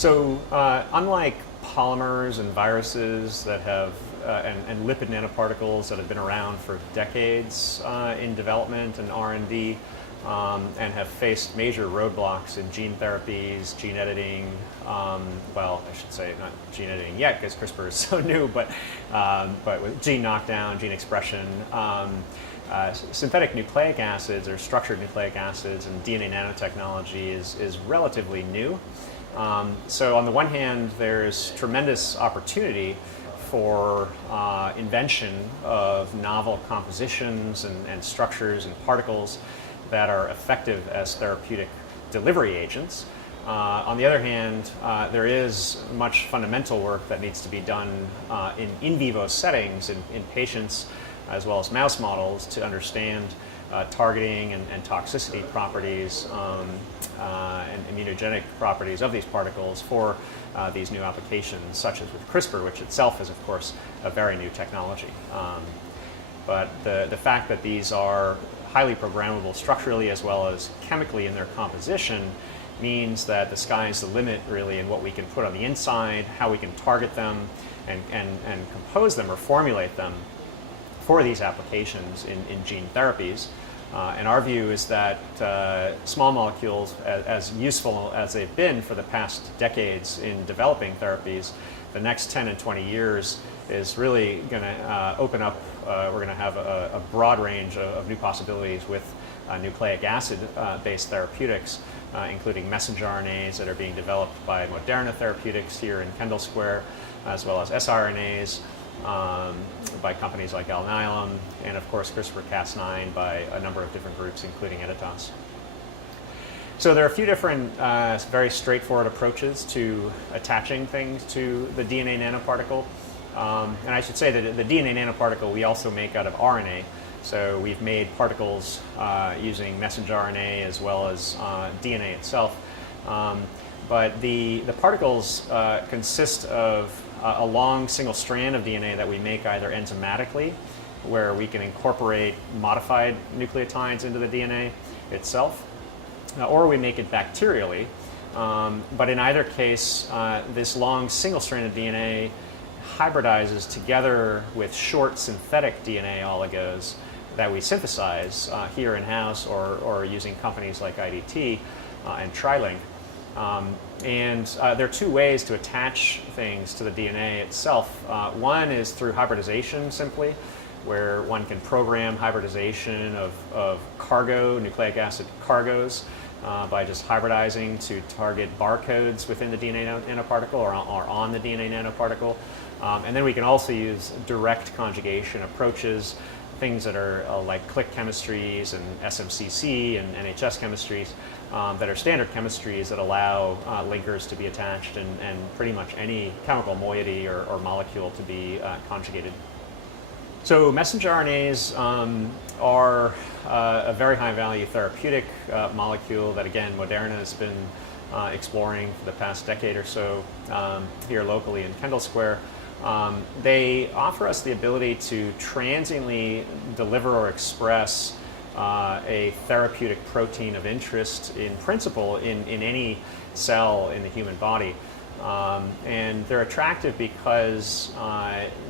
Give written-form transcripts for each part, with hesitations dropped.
So unlike polymers and viruses that have and lipid nanoparticles that have been around for decades in development and R&D and have faced major roadblocks in gene therapies, gene editing, well, I should say not gene editing yet because CRISPR is so new, but with gene knockdown, gene expression, synthetic nucleic acids or structured nucleic acids and DNA nanotechnology is relatively new. So on the one hand, there's tremendous opportunity for invention of novel compositions and structures and particles that are effective as therapeutic delivery agents. On the other hand, there is much fundamental work that needs to be done in vivo settings in patients as well as mouse models to understand targeting and toxicity properties and immunogenic properties of these particles for these new applications, such as with CRISPR, which itself is, of course, a very new technology. But the fact that these are highly programmable structurally as well as chemically in their composition means that the sky's the limit, really, in what we can put on the inside, how we can target them and compose them or formulate them for these applications in gene therapies. And our view is that small molecules, as useful as they've been for the past decades in developing therapies, the next 10 and 20 years is really going to open up, we're going to have a broad range of new possibilities with nucleic acid-based therapeutics, including messenger RNAs that are being developed by Moderna Therapeutics here in Kendall Square, as well as siRNAs, by companies like Alnylam, and of course CRISPR-Cas9 by a number of different groups, including Editas. So there are a few different very straightforward approaches to attaching things to the DNA nanoparticle. And I should say that the DNA nanoparticle we also make out of RNA. So we've made particles using messenger RNA as well as DNA itself. But the particles consist of a long single strand of DNA that we make either enzymatically, where we can incorporate modified nucleotides into the DNA itself, or we make it bacterially. But in either case, this long single strand of DNA hybridizes together with short synthetic DNA oligos that we synthesize here in-house or using companies like IDT and TriLink. And there are two ways to attach things to the DNA itself. One is through hybridization simply, where one can program hybridization of cargo, nucleic acid cargos, by just hybridizing to target barcodes within the DNA nanoparticle or on the DNA nanoparticle. And then we can also use direct conjugation approaches, things that are like click chemistries and SMCC and NHS chemistries that are standard chemistries that allow linkers to be attached and pretty much any chemical moiety or molecule to be conjugated. So messenger RNAs are a very high value therapeutic molecule that, again, Moderna has been exploring for the past decade or so here locally in Kendall Square. They offer us the ability to transiently deliver or express a therapeutic protein of interest in principle in any cell in the human body. And they're attractive because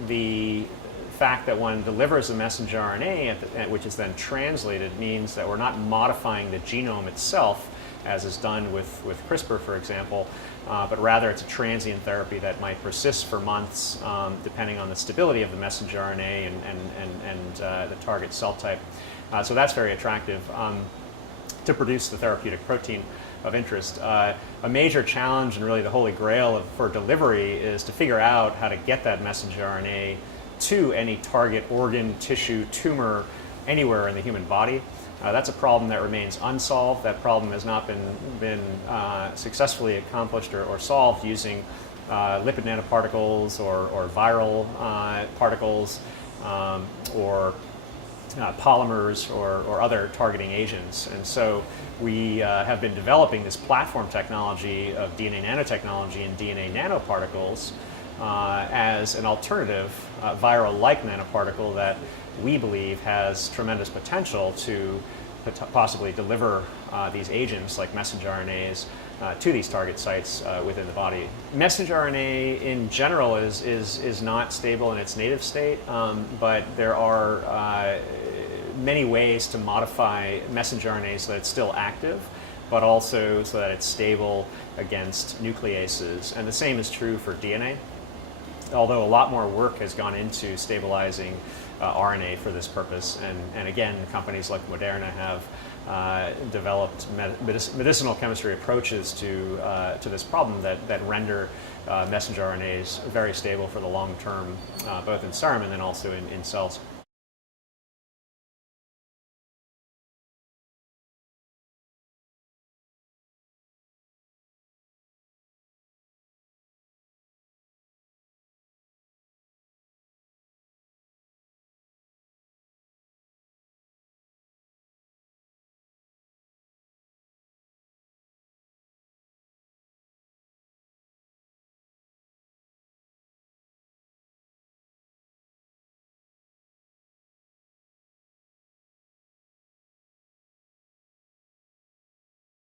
the fact that one delivers the messenger RNA, which is then translated, means that we're not modifying the genome itself, as is done with CRISPR, for example, but rather it's a transient therapy that might persist for months, depending on the stability of the messenger RNA and the target cell type. So that's very attractive to produce the therapeutic protein of interest. A major challenge and really the holy grail for delivery is to figure out how to get that messenger RNA to any target organ, tissue, tumor, anywhere in the human body. That's a problem that remains unsolved. That problem has not been successfully accomplished or solved using lipid nanoparticles or viral particles or polymers or other targeting agents. And so we have been developing this platform technology of DNA nanotechnology and DNA nanoparticles as an alternative viral-like nanoparticle that we believe has tremendous potential to possibly deliver these agents like messenger RNAs to these target sites within the body. Messenger RNA in general is not stable in its native state, but there are many ways to modify messenger RNA so that it's still active, but also so that it's stable against nucleases. And the same is true for DNA, although a lot more work has gone into stabilizing RNA for this purpose. And again, companies like Moderna have developed medicinal chemistry approaches to this problem that render messenger RNAs very stable for the long term, both in serum and then also in cells.